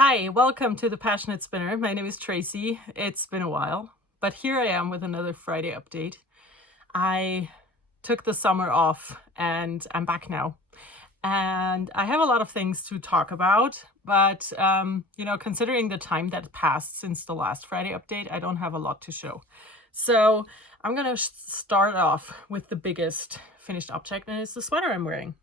Hi, welcome to the PassioKnit Spinner. My name is Tracy. It's been a while, but here I am with another Friday update. I took the summer off and I'm back now. And I have a lot of things to talk about, but considering the time that passed since the last Friday update, I don't have a lot to show. So I'm gonna start off with the biggest finished object, and it's the sweater I'm wearing.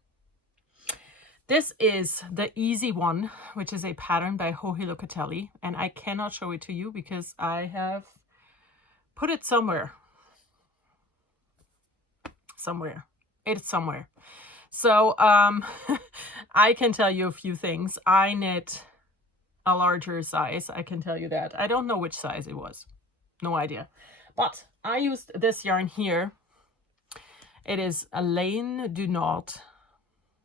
This is the easy one, which is a pattern by Joji Locatelli, and I cannot show it to you because I have put it somewhere. It's somewhere. So I can tell you a few things. I knit a larger size, I can tell you that. I don't know which size it was. No idea. But I used this yarn here. It is a Laine du Nord,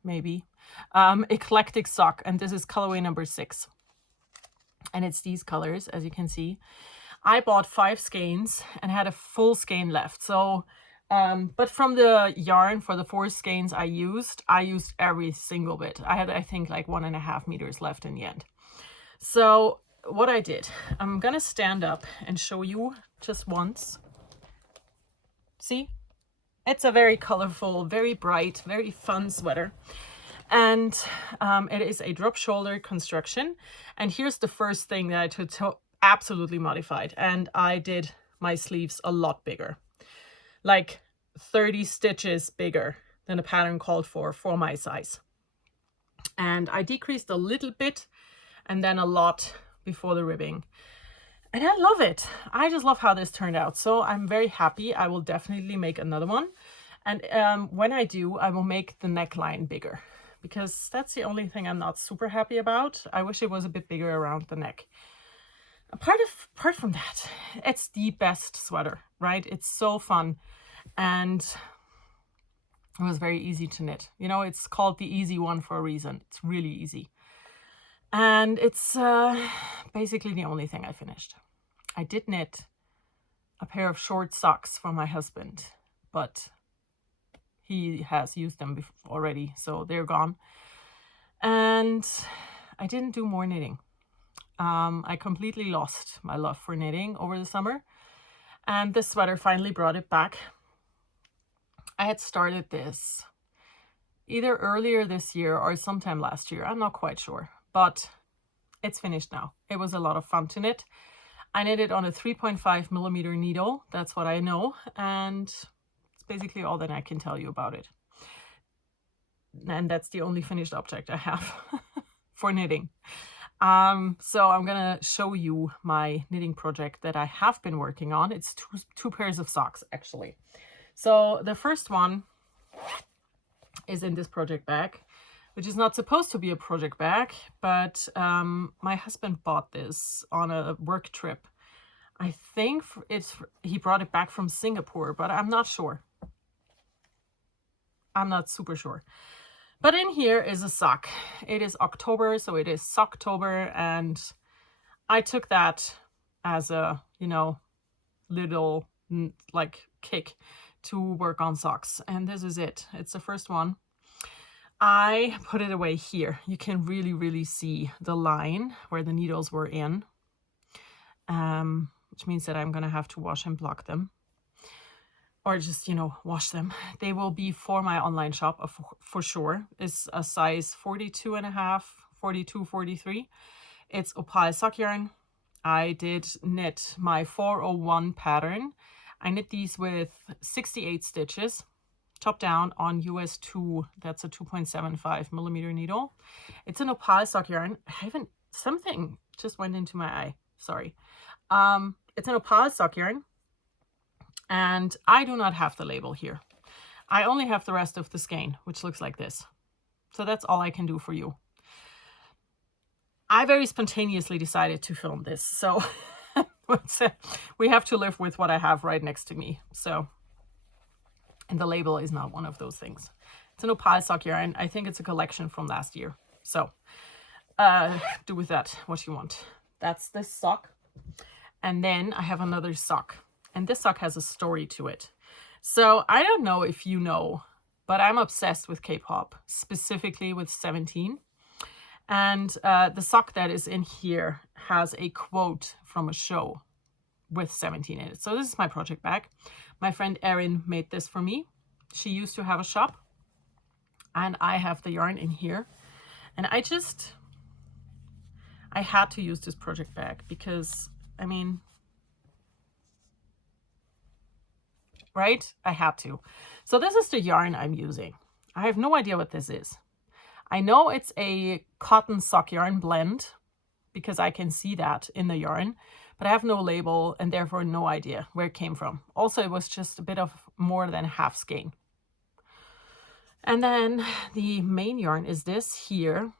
maybe. Eclectic sock, and this is colorway number 6, and it's these colors, as you can see. I bought 5 skeins and had a full skein left, so but from the yarn for the 4 skeins I used every single bit. I had, I think, like 1.5 meters left in the end. So what I did, I'm gonna stand up and show you just once. See, it's a very colorful, very bright, very fun sweater. And it is a drop shoulder construction. And here's the first thing that I absolutely modified. And I did my sleeves a lot bigger, like 30 stitches bigger than the pattern called for my size. And I decreased a little bit and then a lot before the ribbing. And I love it. I just love how this turned out. So I'm very happy. I will definitely make another one. And when I do, I will make the neckline bigger, because that's the only thing I'm not super happy about. I wish it was a bit bigger around the neck. Apart from that, it's the best sweater, right? It's so fun, and it was very easy to knit. You know, it's called the easy one for a reason. It's really easy. And it's basically the only thing I finished. I did knit a pair of short socks for my husband, but he has used them already, so they're gone. And I didn't do more knitting. I completely lost my love for knitting over the summer, and this sweater finally brought it back. I had started this either earlier this year or sometime last year. I'm not quite sure, but it's finished now. It was a lot of fun to knit. I knitted on a 3.5 millimeter needle. That's what I know, and basically all that I can tell you about it. And that's the only finished object I have for knitting. So I'm gonna show you my knitting project that I have been working on. It's two pairs of socks, actually. So the first one is in this project bag, which is not supposed to be a project bag, but my husband bought this on a work trip. I think he brought it back from Singapore, but I'm not sure. I'm not super sure. But in here is a sock. It is October, so it is Socktober, and I took that as a, little like kick to work on socks. And this is it. It's the first one. I put it away here. You can really, really see the line where the needles were in, which means that I'm gonna have to wash and block them. Or just, wash them. They will be for my online shop for sure. It's a size 42.5, 42, 43. It's opal sock yarn. I did knit my 401 pattern. I knit these with 68 stitches, top down on US 2. That's a 2.75 millimeter needle. It's an opal sock yarn. Something just went into my eye. Sorry. It's an opal sock yarn. And I do not have the label here. I only have the rest of the skein, which looks like this. So that's all I can do for you. I very spontaneously decided to film this, so we have to live with what I have right next to me. So, and the label is not one of those things. It's an opal sock yarn. I think it's a collection from last year. So do with that what you want. That's this sock. And then I have another sock. And this sock has a story to it. So I don't know if you know, but I'm obsessed with K-pop, specifically with 17. And the sock that is in here has a quote from a show with 17 in it. So this is my project bag. My friend Erin made this for me. She used to have a shop, and I have the yarn in here. And I had to use this project bag because, I mean, right? I had to. So this is the yarn I'm using. I have no idea what this is. I know it's a cotton sock yarn blend because I can see that in the yarn, but I have no label and therefore no idea where it came from. Also, it was just a bit of more than half skein. And then the main yarn is this here.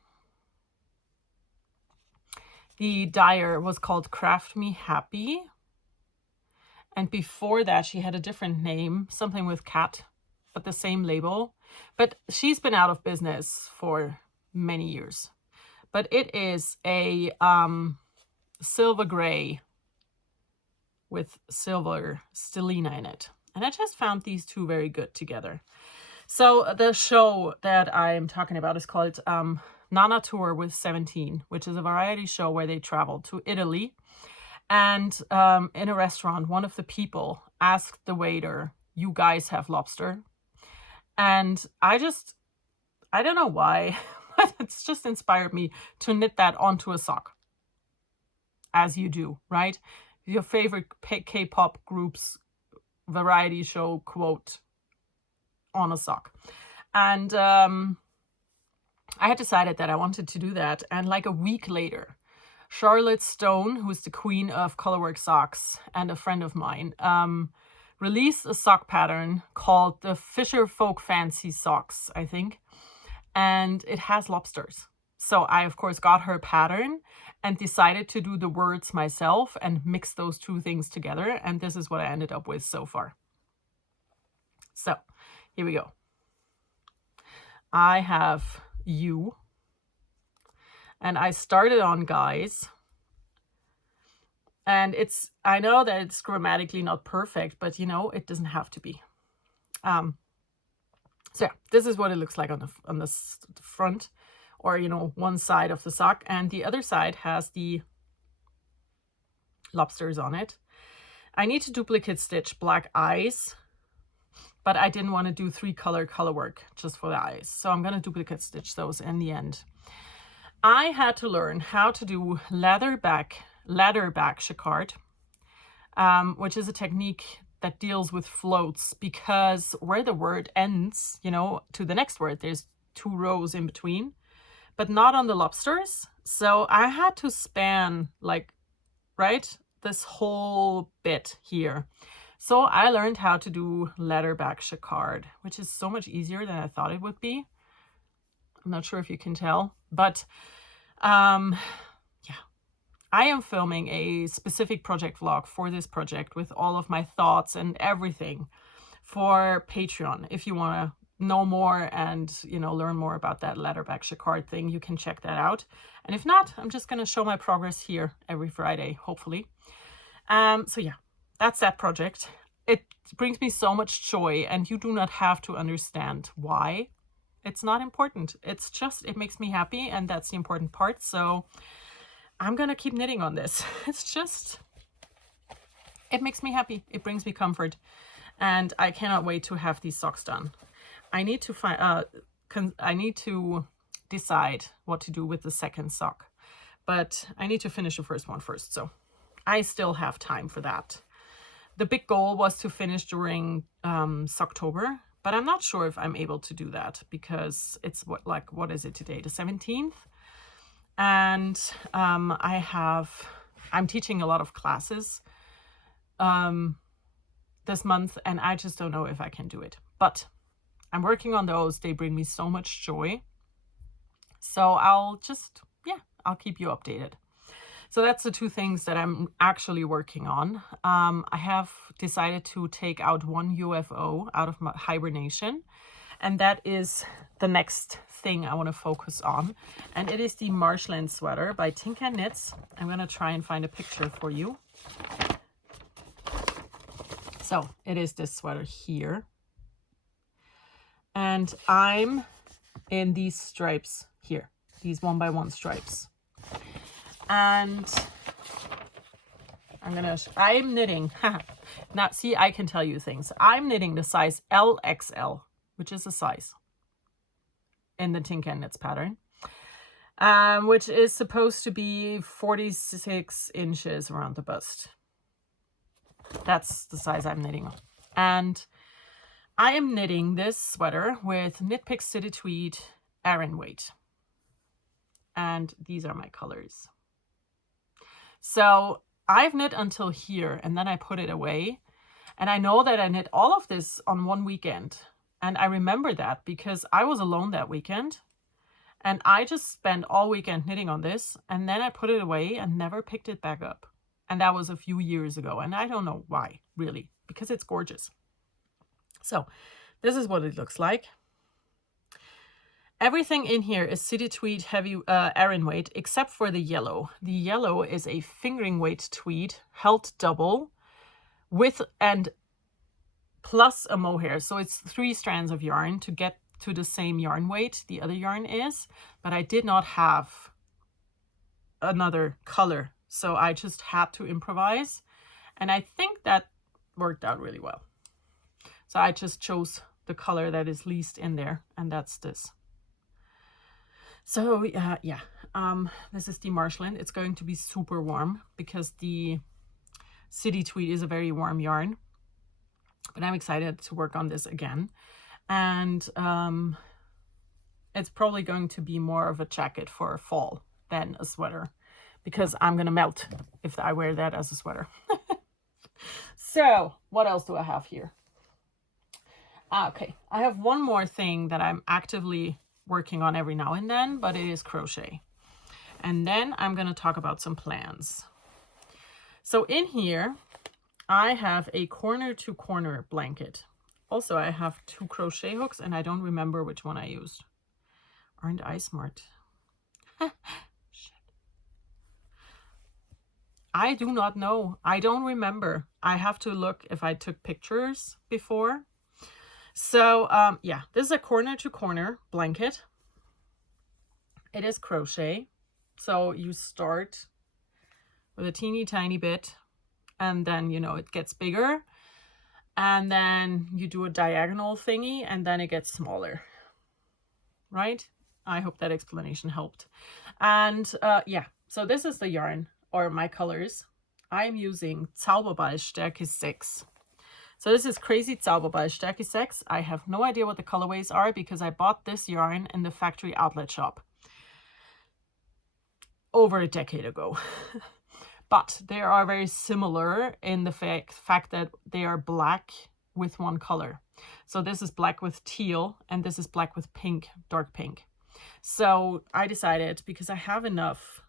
The dyer was called Craft Me Happy. And before that, she had a different name, something with cat, but the same label. But she's been out of business for many years. But it is a silver gray with silver stellina in it. And I just found these two very good together. So the show that I'm talking about is called Nana Tour with 17, which is a variety show where they travel to Italy. And in a restaurant, one of the people asked the waiter, "You guys have lobster?" And I don't know why, but it's just inspired me to knit that onto a sock. As you do, right? Your favorite K-pop group's variety show quote on a sock. And I had decided that I wanted to do that. And like a week later, Charlotte Stone, who's the queen of colorwork socks and a friend of mine, released a sock pattern called the Fisher Folk Fancy Socks, I think. And it has lobsters. So I, of course, got her pattern and decided to do the words myself and mix those two things together. And this is what I ended up with so far. So here we go. I have you. And I started on guys. And I know that it's grammatically not perfect, but you know, it doesn't have to be. So yeah, this is what it looks like on the front, or you know, one side of the sock, and the other side has the lobsters on it. I need to duplicate stitch black eyes, but I didn't want to do 3-color work just for the eyes. So I'm going to duplicate stitch those in the end. I had to learn how to do ladder back jacquard, which is a technique that deals with floats, because where the word ends, you know, to the next word, there's 2 rows in between, but not on the lobsters. So I had to span like, right, this whole bit here. So I learned how to do ladder back jacquard, which is so much easier than I thought it would be. I'm not sure if you can tell, but yeah, I am filming a specific project vlog for this project with all of my thoughts and everything for Patreon. If you want to know more and, you know, learn more about that ladder back jacquard thing, you can check that out. And if not, I'm just going to show my progress here every Friday, hopefully. So yeah, that's that project. It brings me so much joy, and you do not have to understand why. It's not important. It's just, it makes me happy, and that's the important part. So I'm going to keep knitting on this. It's just, it makes me happy. It brings me comfort, and I cannot wait to have these socks done. I need to I need to decide what to do with the second sock, but I need to finish the first one first. So I still have time for that. The big goal was to finish during Socktober, but I'm not sure if I'm able to do that because it's what is it today? The 17th? And I'm teaching a lot of classes this month, and I just don't know if I can do it. But I'm working on those. They bring me so much joy. So I'll keep you updated. So that's the 2 things that I'm actually working on. I have decided to take out one UFO out of my hibernation, and that is the next thing I want to focus on. And it is the Marshland sweater by Tinka Knits. I'm going to try and find a picture for you. So it is this sweater here. And I'm in these stripes here. these 1x1 stripes. And I'm knitting. Now, see, I can tell you things. I'm knitting the size LXL, which is a size in the Tin Can Knits pattern, which is supposed to be 46 inches around the bust. That's the size I'm knitting. And I am knitting this sweater with Knit Picks City Tweed Aran weight. And these are my colors. So I've knit until here, and then I put it away. And I know that I knit all of this on one weekend. And I remember that because I was alone that weekend. And I just spent all weekend knitting on this. And then I put it away and never picked it back up. And that was a few years ago. And I don't know why, really, because it's gorgeous. So this is what it looks like. Everything in here is City Tweed heavy Aran weight, except for the yellow. The yellow is a fingering weight tweed, held double, with and plus a mohair. So it's 3 strands of yarn to get to the same yarn weight the other yarn is. But I did not have another color, so I just had to improvise. And I think that worked out really well. So I just chose the color that is least in there, and that's this. So this is the Marshland. It's going to be super warm because the City Tweed is a very warm yarn. But I'm excited to work on this again. And it's probably going to be more of a jacket for fall than a sweater, because I'm going to melt if I wear that as a sweater. So what else do I have here? Okay, I have one more thing that I'm actively working on every now and then, but it is crochet. And then I'm going to talk about some plans. So in here, I have a corner to corner blanket. Also, I have 2 crochet hooks, and I don't remember which one I used. Aren't I smart? Shit. I do not know. I don't remember. I have to look if I took pictures before. So yeah, this is a corner to corner blanket. It is crochet. So you start with a teeny tiny bit, and then, you know, it gets bigger, and then you do a diagonal thingy, and then it gets smaller, right? I hope that explanation helped. And yeah, so this is the yarn, or my colors. I'm using Zauberballstärke 6. So this is Crazy Zauberballstärke 6. I have no idea what the colorways are because I bought this yarn in the factory outlet shop over a decade ago. But they are very similar in the fact that they are black with one color. So this is black with teal, and this is black with pink, dark pink. So I decided, because I have enough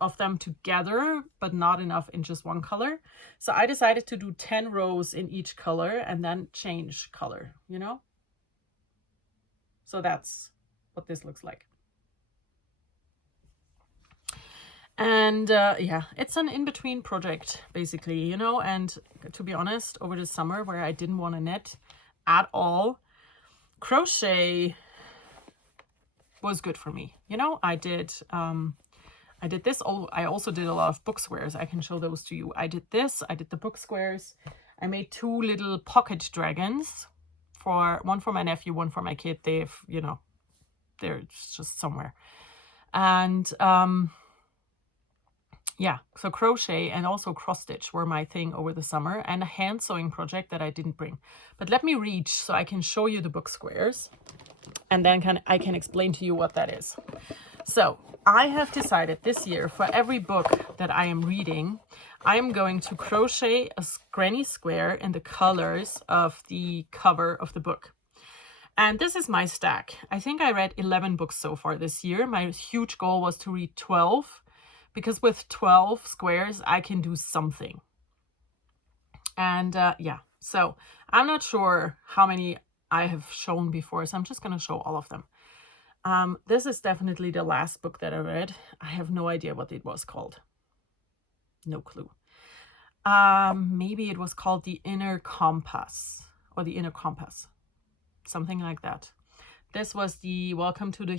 of them together, but not enough in just one color. So I decided to do 10 rows in each color and then change color, you know? So that's what this looks like. And yeah, it's an in-between project, basically, you know? And to be honest, over the summer where I didn't want to knit at all, crochet was good for me. You know, I did this. I also did a lot of book squares. I can show those to you. I did this. I did the book squares. I made 2 little pocket dragons, one for my nephew, one for my kid. They've, you know, they're just somewhere. And yeah, so crochet and also cross stitch were my thing over the summer, and a hand sewing project that I didn't bring. But let me reach so I can show you the book squares, and then I can explain to you what that is. So I have decided this year, for every book that I am reading, I am going to crochet a granny square in the colors of the cover of the book. And this is my stack. I think I read 11 books so far this year. My huge goal was to read 12, because with 12 squares, I can do something. And yeah, so I'm not sure how many I have shown before, so I'm just going to show all of them. This is definitely the last book that I read. I have no idea what it was called. No clue. Maybe it was called The Inner Compass, or The Inner Compass. Something like that. This was the Welcome to the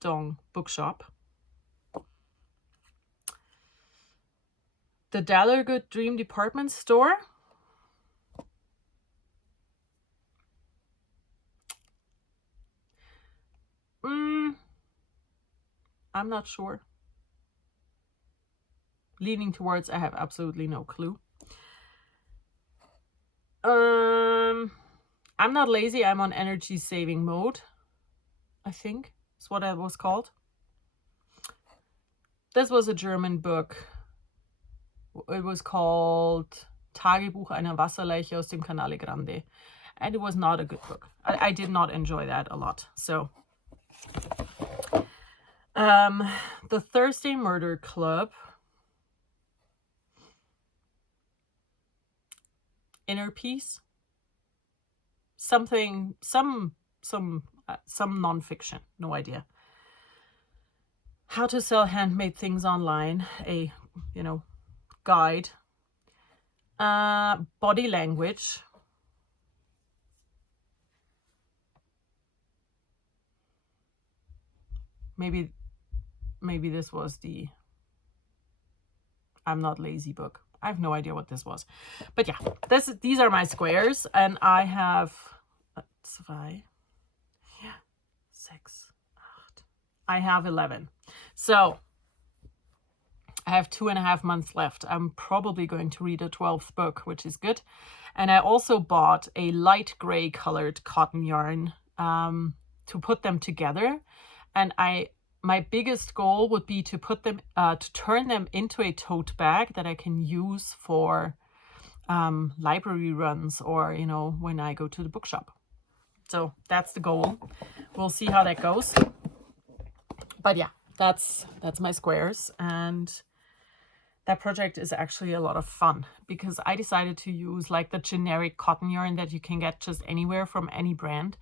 Dong Bookshop. The Dallergood Dream Department Store. I'm not sure. Leaning towards I have absolutely no clue. I'm not lazy, I'm on energy saving mode, I think is what it was called. This was a German book. It was called Tagebuch einer Wasserleiche aus dem Canale Grande. And it was not a good book. I did not enjoy that a lot. So, The Thursday Murder Club. Inner Peace. Something, some nonfiction. No idea. How to Sell Handmade Things Online. A, guide. Body Language. Maybe this was the I'm Not Lazy book. I have no idea what this was. But yeah, these are my squares, and I have 2, 6, 8. I have 11. So I have 2.5 months left. I'm probably going to read a 12th book, which is good. And I also bought a light gray colored cotton yarn to put them together. And my biggest goal would be to put them, to turn them into a tote bag that I can use for library runs, or, when I go to the bookshop. So that's the goal. We'll see how that goes. But yeah, that's my squares. And that project is actually a lot of fun because I decided to use like the generic cotton yarn that you can get just anywhere from any brand.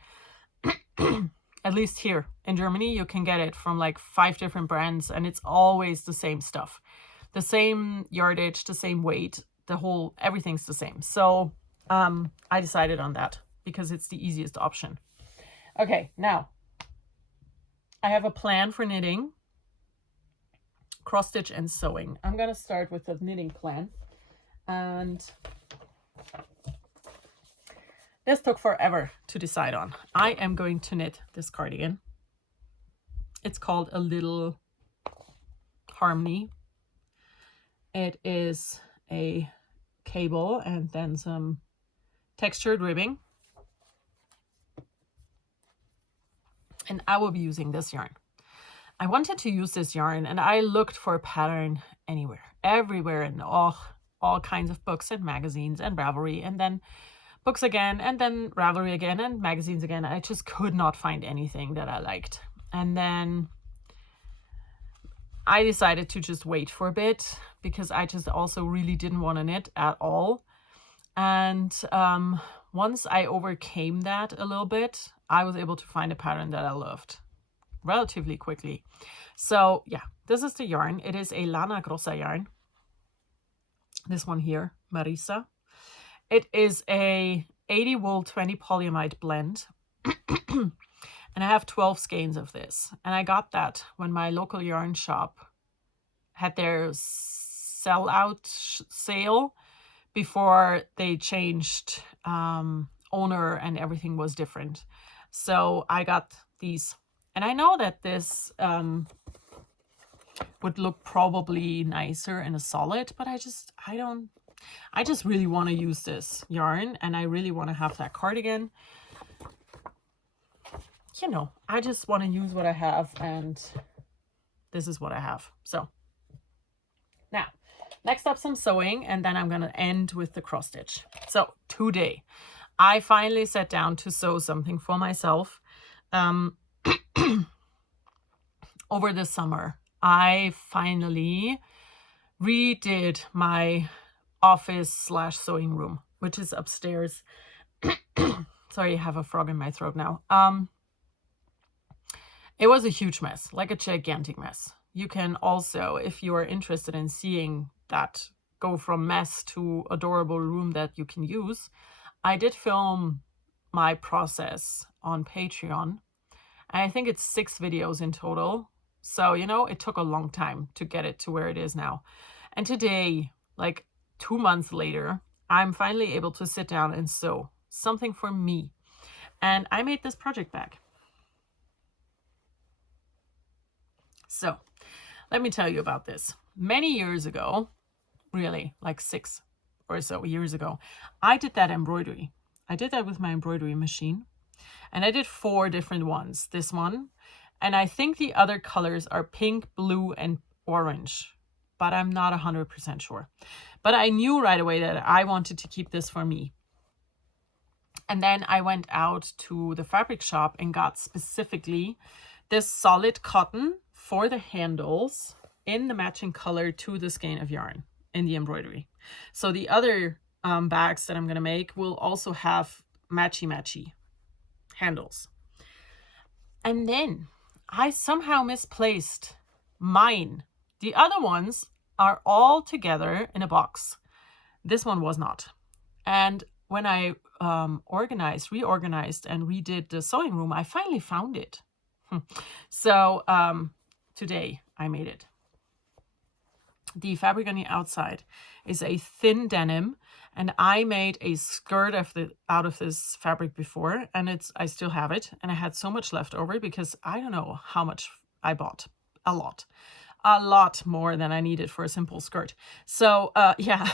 At least here in Germany, you can get it from like 5 different brands, and it's always the same stuff. The same yardage, the same weight, everything's the same. So I decided on that because it's the easiest option. Okay, now I have a plan for knitting, cross stitch and sewing. I'm going to start with the knitting plan. And this took forever to decide on. I am going to knit this cardigan. It's called A Little Harmony. It is a cable and then some textured ribbing. And I will be using this yarn. I wanted to use this yarn, and I looked for a pattern everywhere, in all kinds of books and magazines and Ravelry, and then books again, and then Ravelry again, and magazines again. I just could not find anything that I liked. And then I decided to just wait for a bit because I just also really didn't want to knit at all. And once I overcame that a little bit, I was able to find a pattern that I loved relatively quickly. So yeah, this is the yarn. It is a Lana Grossa yarn. This one here, Marisa. It is a 80 wool, 20 polyamide blend. And I have 12 skeins of this. And I got that when my local yarn shop had their sell-out sale before they changed owner and everything was different. So I got these. And I know that this would look probably nicer in a solid, but I just really want to use this yarn, and I really want to have that cardigan. I just want to use what I have, and this is what I have. So now, next up, some sewing, and then I'm going to end with the cross stitch. So today, I finally sat down to sew something for myself. Over the summer, I finally redid my office/sewing room, which is upstairs. Sorry, I have a frog in my throat now. It was a huge mess, like a gigantic mess. You can also, if you are interested in seeing that go from mess to adorable room that you can use, I did film my process on Patreon. And I think it's 6 videos in total. So, you know, it took a long time to get it to where it is now. And today, like 2 months later, I'm finally able to sit down and sew something for me. And I made this project bag. So let me tell you about this. Many years ago, really like 6 or so years ago, I did that embroidery. I did that with my embroidery machine. And I did 4 different ones. This one. And I think the other colors are pink, blue, and orange. But I'm not 100% sure. But I knew right away that I wanted to keep this for me. And then I went out to the fabric shop and got specifically this solid cotton for the handles in the matching color to the skein of yarn in the embroidery. So the other bags that I'm going to make will also have matchy handles. And then I somehow misplaced mine. The other ones are all together in a box. This one was not. And when I reorganized and redid the sewing room, I finally found it. So today I made it. The fabric on the outside is a thin denim, and I made a skirt out of this fabric before, and I still have it, and I had so much left over because I don't know how much I bought. A lot more than I needed for a simple skirt. So yeah,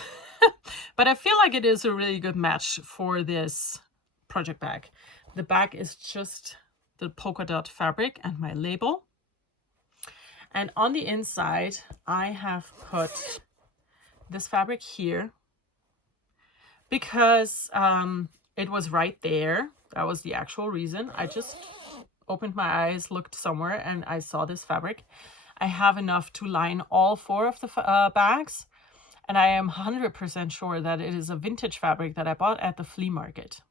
but I feel like it is a really good match for this project bag. The bag is just the polka dot fabric and my label. And on the inside, I have put this fabric here because it was right there. That was the actual reason. I just opened my eyes, looked somewhere, and I saw this fabric. I have enough to line all 4 of the bags. And I am 100% sure that it is a vintage fabric that I bought at the flea market.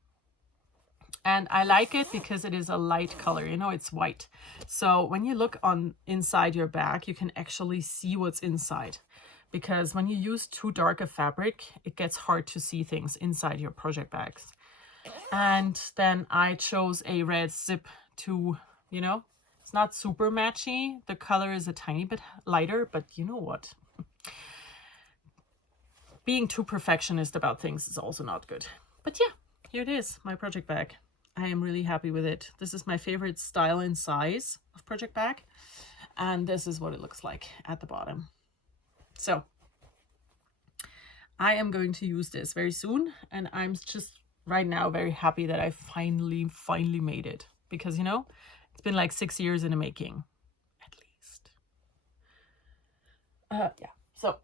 And I like it because it is a light color, you know, it's white. So when you look on inside your bag, you can actually see what's inside. Because when you use too dark a fabric, it gets hard to see things inside your project bags. And then I chose a red zip to, you know, it's not super matchy. The color is a tiny bit lighter, but you know what? Being too perfectionist about things is also not good. But yeah, here it is, my project bag. I am really happy with it. This is my favorite style and size of project bag. And this is what it looks like at the bottom. So I am going to use this very soon. And I'm just right now very happy that I finally made it. Because, you know, it's been like 6 years in the making, at least. Yeah, so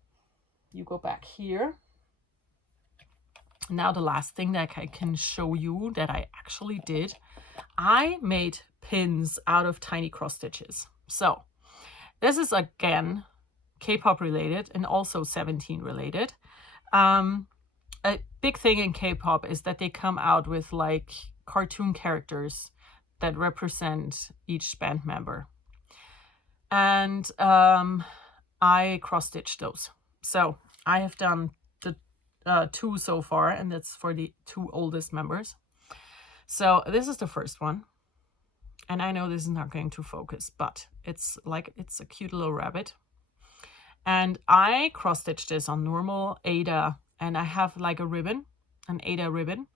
you go back here. Now the last thing that I can show you that I actually did, I made pins out of tiny cross stitches. So this is again K-pop related and also 17 related. A big thing in K-pop is that they come out with like cartoon characters that represent each band member. And I cross-stitched those. So I have done the 2 so far, and that's for the 2 oldest members. So this is the first one. And I know this is not going to focus, but it's a cute little rabbit. And I cross-stitched this on normal Aida, and I have like a ribbon, an Aida ribbon.